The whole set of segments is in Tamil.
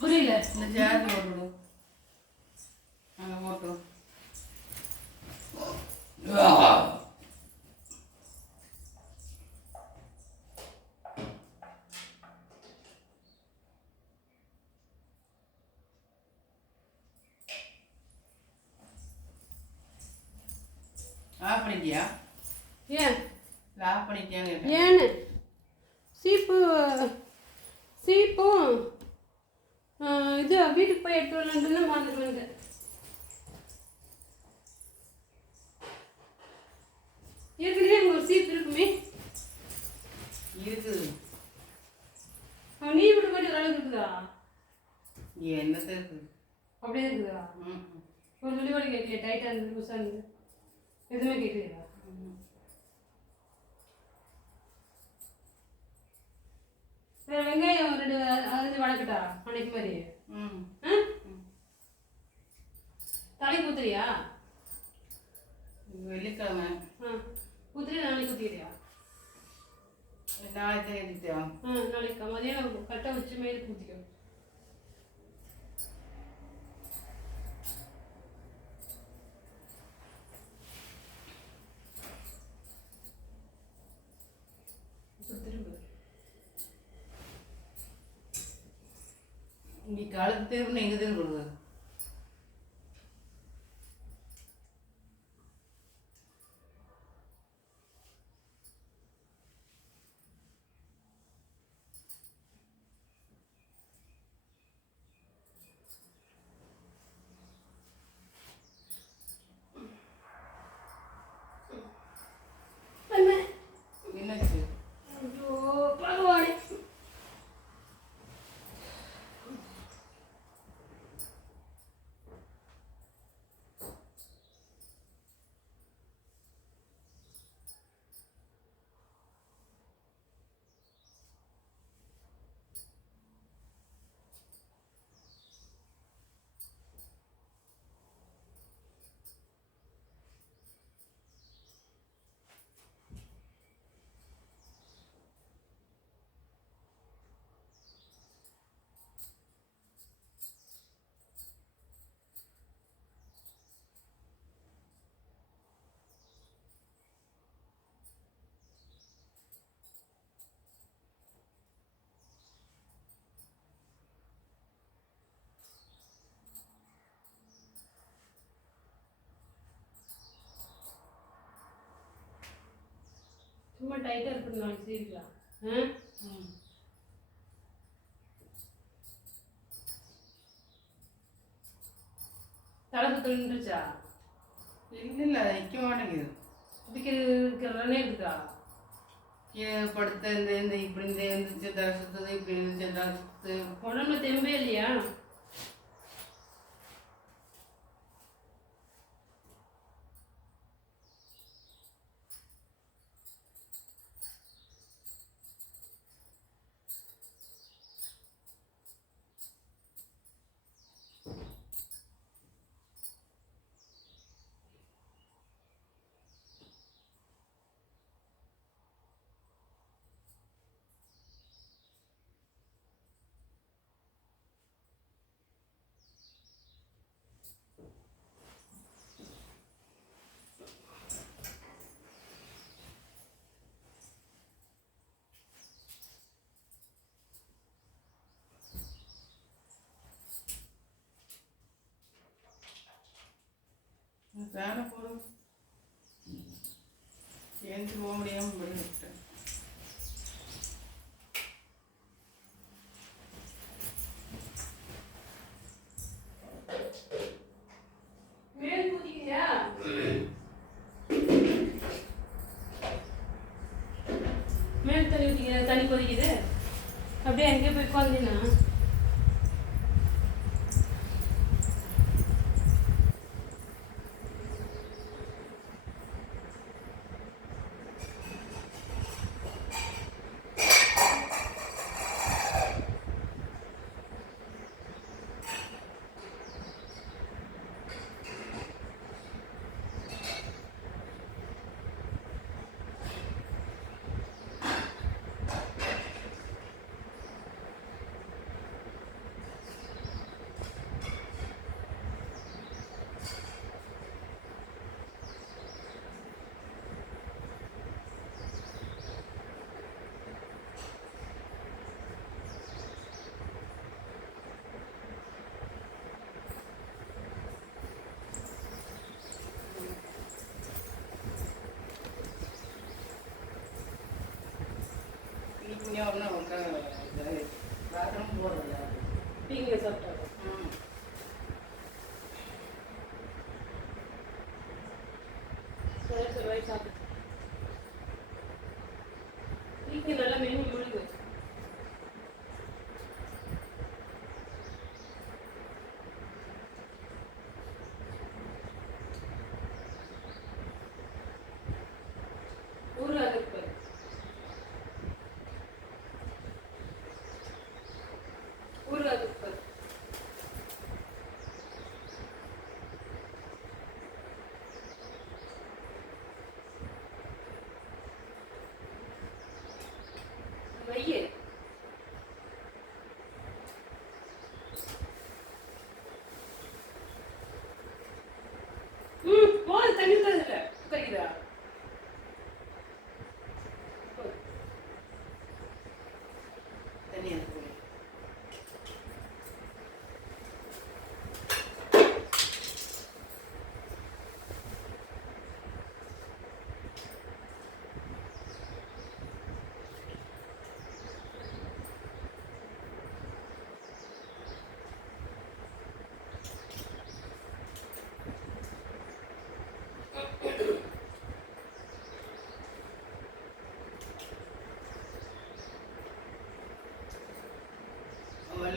புரியல இந்த சார்ஜ் போட்டுவிடு அங்கே போட்டு ஆஃப் ஏன்? பண்ணிட்டியான்னு கேட்டேன். ஏன்னு? சீப்பு சீப்பும் இது வீட்டுக்கு போய் எடுத்து வரலான்னு மறந்துட்டு வந்தேன் ஏற்கனவே அங்கே ஒரு சீப் இருக்குமே? இருக்குது. நீ விட்டு போயிட்டு ஒரு அளவுக்கு இருக்குதா? என்னத்த இருக்குது? அப்படியே இருக்குதா? ஒரு துளி கூட கேட்கலையா டைட்டாக இருந்தது புதுசாக இருந்தது. எதுவுமே கேட்கலையா? வெங்காயம் ரெண்டு அரிஞ்சு வளர்க்கட்டா அன்னைக்கு மாதிரி. தலைக்கு ஊத்துறியா வெள்ளிக்கிழமை. ஆ. ஊத்துறியா நாளைக்கு ஊற்றிக்கிறியா நாளைக்கு நாளைக்கு மதியானம் கட்டை வச்சு ஊற்றிக்கோ நீ கழுத்து தேர்வுன்னு எங்கே தேர்வு கொடுக்குது சும்மா டைட்டாக இருக்குது நாளைக்கு சீக்கிரம் ஆ? தலை சுத்தல் நின்றுச்சா? இல்லை இல்லை நிற்க மாட்டேங்குது. இருக்குதா கீழே படுத்த இந்த இந்த இப்படி இந்த இருந்துச்சு தலை சுத்துது இப்படி இருந்துச்சு தலை சுத்து உடம்புல தெம்பே இல்லையா? వేనపూరు ఏంటి ఓముడు ఏం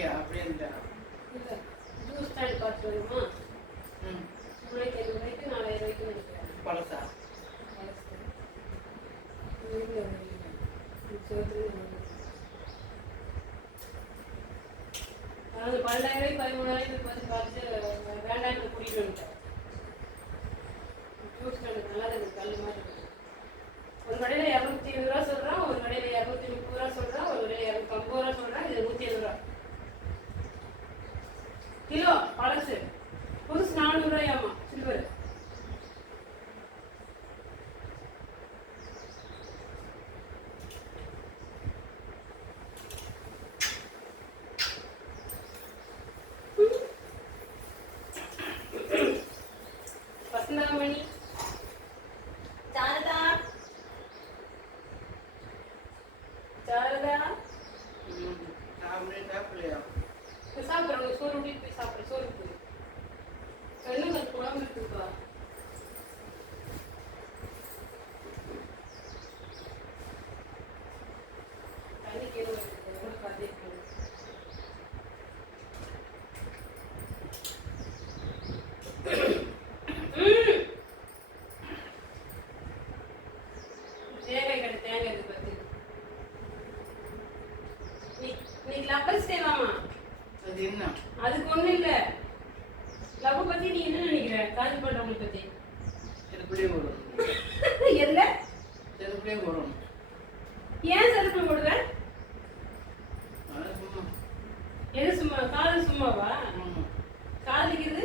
அப்படியா அப்படியே இருந்தா ஜூஸ் நாலாயிரம் ரூபாய்க்கு நினைக்கிறேன் பழசா? என்ன? அதுக்கு ஒண்ணு இல்ல. லவ் பத்தி நீ என்ன நினைக்கிற? காதல் பண்றவங்க பத்தி. செருப்புலயே ஓடும் என்ன? செருப்புலயே ஓடும் ஏன் செருப்புல ஓடுற என்ன சும்மா. காதல் சும்மாவா? காதலிக்கிறது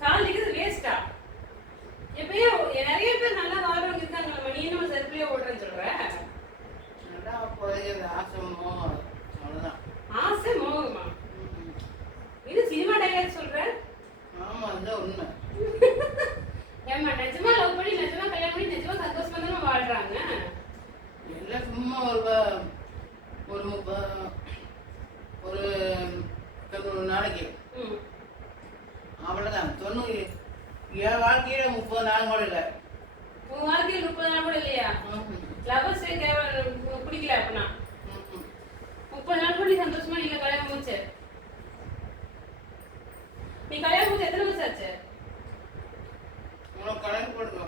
காதலிக்கிறது வேஸ்டா. எப்பயோ நிறைய பேர் நல்லா வாழ்றவங்க இருக்காங்களா மணி நம்ம செருப்புலயே ஓடுறேன்னு சொல்ற? ஆசை Asem olma. கல்யாணம் எத்தனை வருஷம் ஆச்சு? உனக்கு கல்யாணம் பண்ணுங்க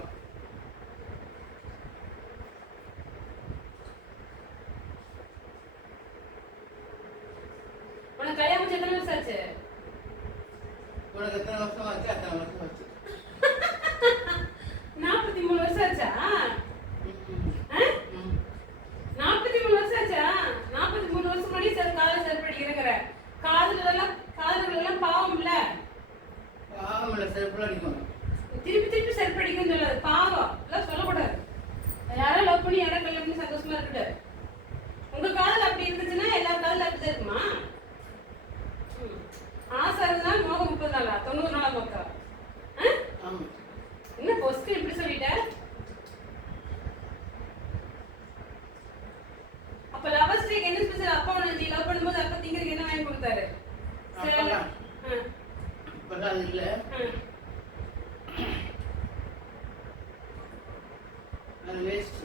வேஸ்ட்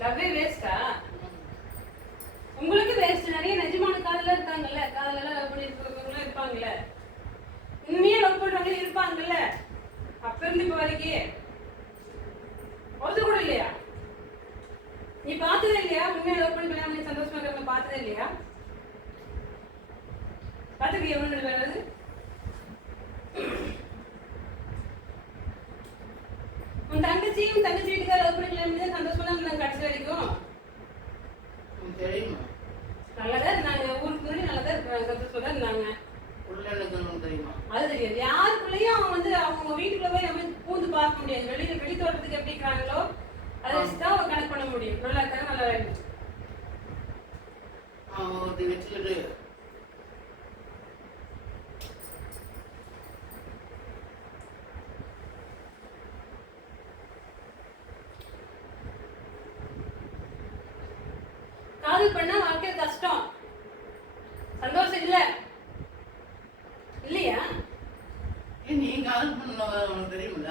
லவ்வே வேஸ்டா உங்களுக்கு வேஸ்ட் நிறைய நிஜமான காதல இருக்காங்கல்ல? காதல லவ் பண்ணிருக்கவங்களும் இருப்பாங்கல்ல? உண்மையா லவ் பண்றவங்களும் இருப்பாங்கல்ல? அப்ப இருந்து இப்ப வரைக்கும் ஒருத்தர் கூட இல்லையா? நீ பார்த்ததே இல்லையா? உண்மையா லவ் பண்ணி கல்யாணம் பண்ணி சந்தோஷமா இருக்கிறவங்க பார்த்ததே இல்லையா? பார்த்துருக்கியா? எவ்வளோ வேறது கால் உனக்கு தெரியுமில்ல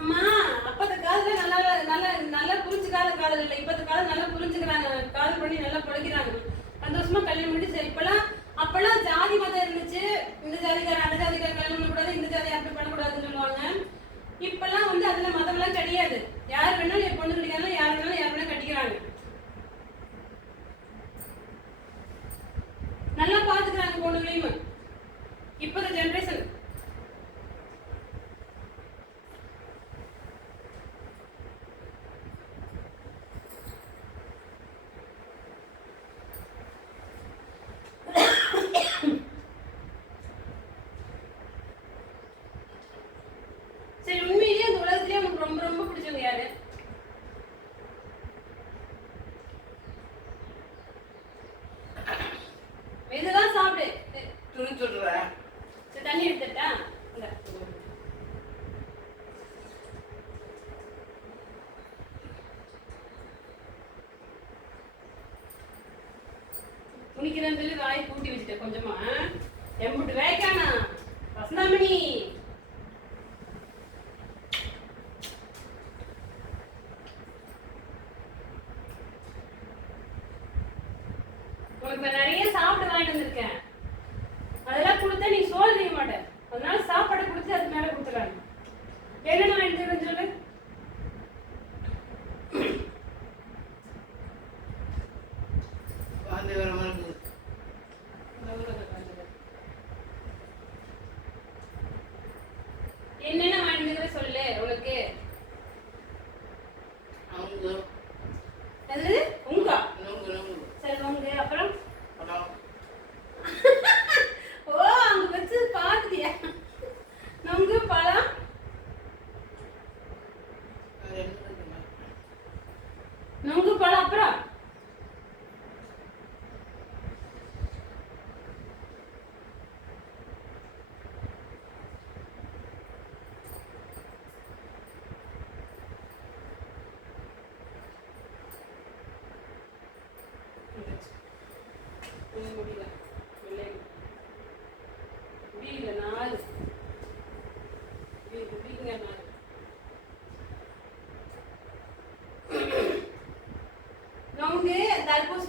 அம்மா அப்பத்த காதல நல்லா நல்லா நல்லா புரிஞ்சுக்காத காதல் இல்லை. இப்பத்த காலம் நல்லா புரிஞ்சுக்கிறாங்க. காதல் பண்ணி நல்லா பிழைக்கிறாங்க சந்தோஷமா கல்யாணம் பண்ணி சரி இப்பெல்லாம் அப்பெல்லாம் ஜாதி மதம் இருந்துச்சு. இந்த ஜாதிக்காரன் அந்த ஜாதிக்காரன் கல்யாணம் பண்ணக்கூடாது இந்த ஜாதி அப்படி பண்ணக்கூடாதுன்னு சொல்லுவாங்க. இப்பெல்லாம் வந்து அதுல மதம்லாம் கிடையாது. யார் வேணாலும் என் பொண்ணு கிடைக்காதுல யார் வேணாலும் யார் வேணாலும் கட்டிக்கிறாங்க. நல்லா பாத்துக்கிறாங்க பொண்ணுகளையும் இப்போத ஜெனரேஷன் சரி உண்மையிலேயே இந்த உலகத்திலேயே உனக்கு ரொம்ப ரொம்ப பிடிச்சவங்க யாரு மெதுவா சாப்பிடு துணி சரி தண்ணி எடுத்துட்டா? இந்த. துணிக்கிறேன்னு சொல்லி வாய் பூட்டி வச்சுட்டேன் கொஞ்சமா. எம்பிட்டு வேக்கானா? வசந்தாமணி! de tal posición.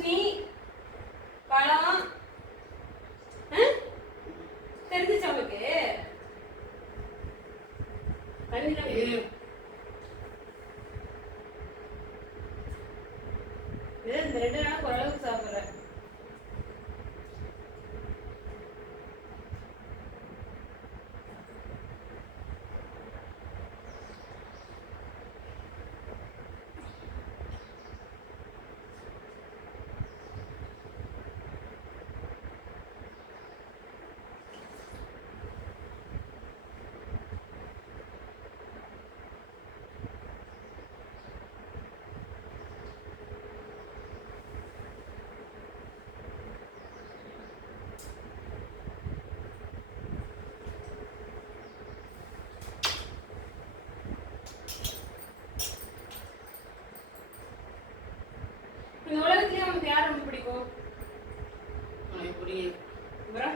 உங்களுக்கு யார் ரொம்ப பிடிக்கும்? அப்புறம்?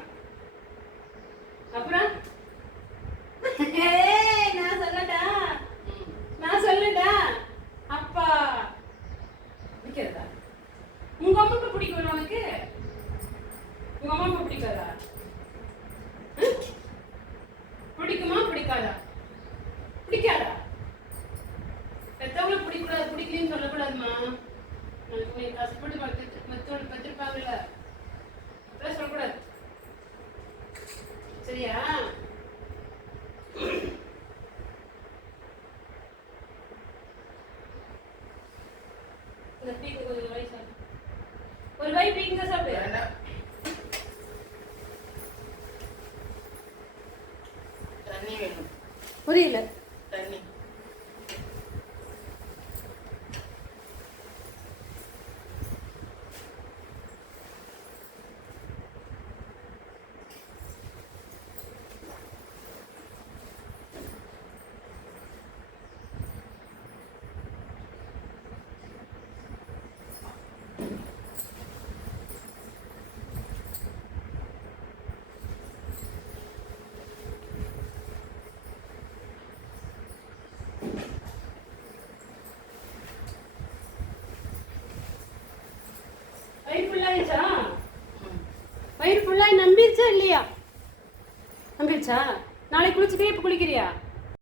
அப்புறம்? yeah. ஆயிடுச்சா வயிறு ஃபுல்லாகி நம்பிடுச்சா இல்லையா? நம்பிடுச்சா நாளைக்கு குளிச்சுட்டே இப்போ குளிக்கிறியா?